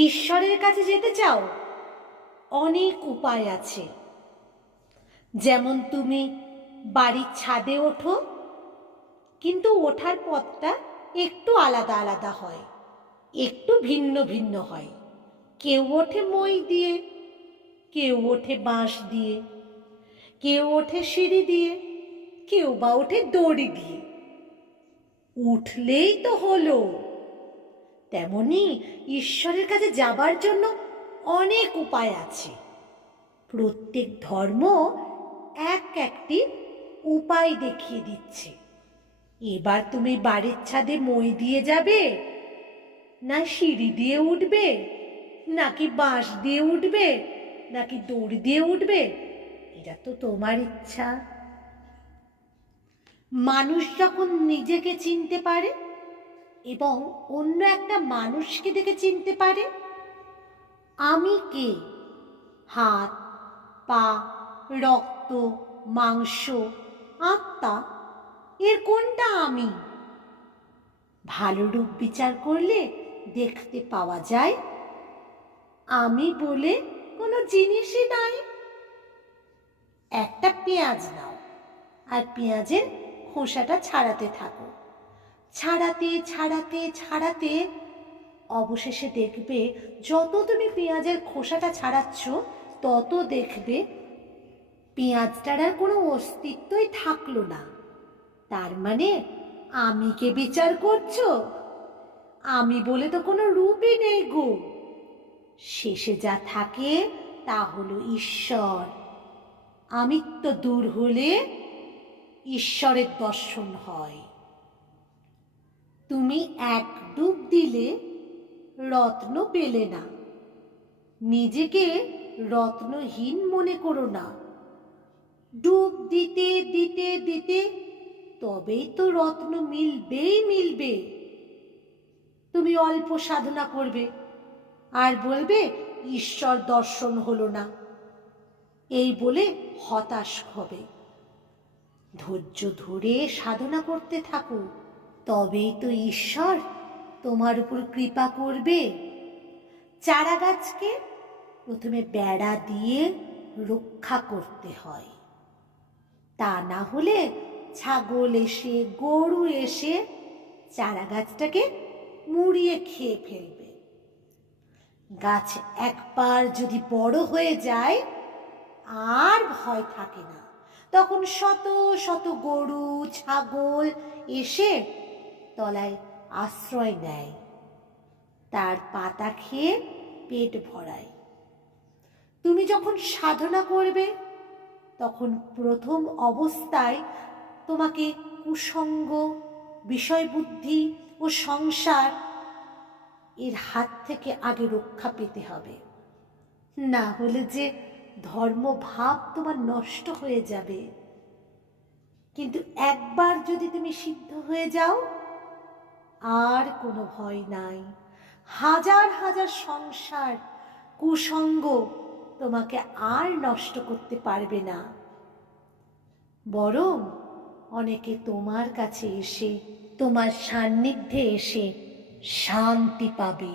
ঈশ্বরের কাছে যেতে চাও? অনেক উপায় আছে। যেমন তুমি বাড়ির ছাদে ওঠো, কিন্তু ওঠার পথটা একটু আলাদা আলাদা হয়, একটু ভিন্ন ভিন্ন হয়। কেউ ওঠে মই দিয়ে, কেউ ওঠে বাঁশ দিয়ে, কেউ ওঠে সিঁড়ি দিয়ে, কেউ বা ওঠে দড়ি দিয়ে। উঠলেই তো হলো। তেমনি ঈশ্বরের কাছে যাবার জন্য অনেক উপায় আছে। প্রত্যেক ধর্ম এক একটি উপায় দেখিয়ে দিচ্ছে। এবার তুমি বাড়ির ছাদে মই দিয়ে যাবে, না সিঁড়ি দিয়ে উঠবে, নাকি বাঁশ দিয়ে উঠবে, নাকি দড়ি দিয়ে উঠবে, এটা তো তোমার ইচ্ছা। মানুষ যখন নিজেকে চিনতে পারে এবং অন্য একটা মানুষকে দেখে চিনতে পারে, আমি কে, হাত, পা, রক্ত, মাংস, আত্মা, এর কোনটা আমি? ভালো রূপ বিচার করলে দেখতে পাওয়া যায় আমি বলে কোনো জিনিসই নাই। একটা পেঁয়াজ নাও আর পেঁয়াজের খোসাটা ছাড়াতে থাকো। ছাড়াতে ছাড়াতে ছাড়াতে অবশেষে দেখবে যত তুমি পেঁয়াজের খোসাটা ছাড়াচ্ছ তত দেখবে পেঁয়াজটার আর কোনো অস্তিত্বই থাকলো না। তার মানে আমিকে বিচার করছো? আমি বলে তো কোনো রূপই নেই গো। শেষে যা থাকে তা হলো ঈশ্বর। আমিত্ব দূর হলে ঈশ্বরের দর্শন হয়। তুমি এক ডুব দিলে রত্ন পেলে না। নিজেকে রত্নহীন মনে করো না। ডুব দিতে দিতে দিতে তবেই তো রত্ন মিলবেই মিলবে। তুমি অল্প সাধনা করবে আর বলবে ঈশ্বর দর্শন হলো না, এই বলে হতাশ হবে। ধৈর্য ধরে সাধনা করতে থাকো, তবেই তো ঈশ্বর তোমার উপর কৃপা করবে। চারা গাছকে প্রথমে বেড়া দিয়ে রক্ষা করতে হয়, তা না হলে ছাগল এসে, গরু এসে চারা গাছটাকে মুড়িয়ে খেয়ে ফেলবে। গাছ একবার যদি বড় হয়ে যায় আর ভয় থাকে না। তখন শত শত গরু, ছাগল এসে তলায় আশ্রয় নেয়, তার পাতা খেয়ে পেট ভরায়। তুমি যখন সাধনা করবে তখন প্রথম অবস্থায় তোমাকে কুসঙ্গ, বিষয়বুদ্ধি ও সংসার এর হাত থেকে আগে রক্ষা পেতে হবে, না হলে যে ধর্মভাব তোমার নষ্ট হয়ে যাবে। কিন্তু একবার যদি তুমি সিদ্ধ হয়ে যাও আর কোনো ভয় নাই। হাজার হাজার সংসার, কুসঙ্গ তোমাকে আর নষ্ট করতে পারবে না। বরং অনেকে তোমার কাছে এসে, তোমার সান্নিধ্যে এসে শান্তি পাবে।